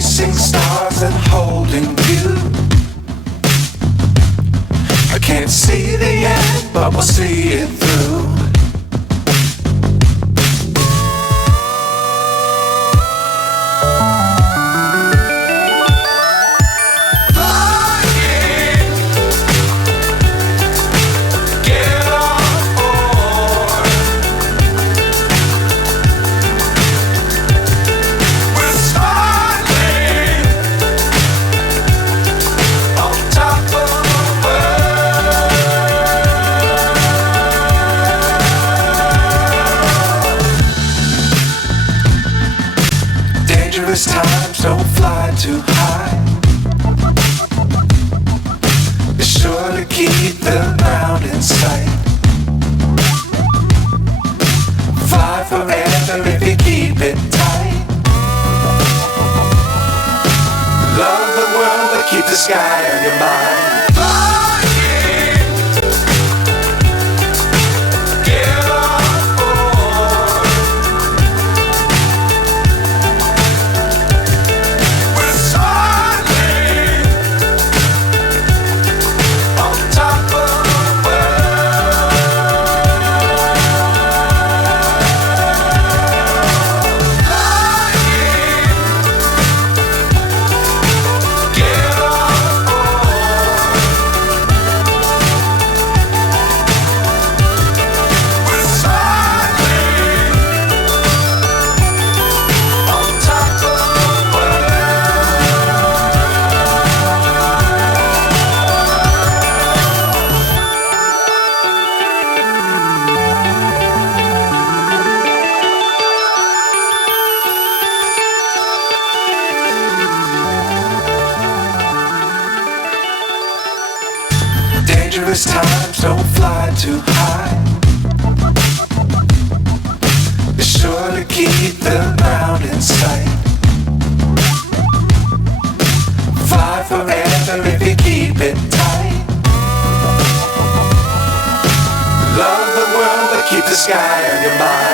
chasing stars and holding you. I can't see the end, but we'll see it through. Dangerous times, don't fly too high. Be sure to keep the ground in sight. Fly forever if you keep it tight. Love the world, but keep the sky on your mind. Dangerous times, don't fly too high. Be sure to keep the ground in sight. Fly forever if you keep it tight. Love the world, but keep the sky on your mind.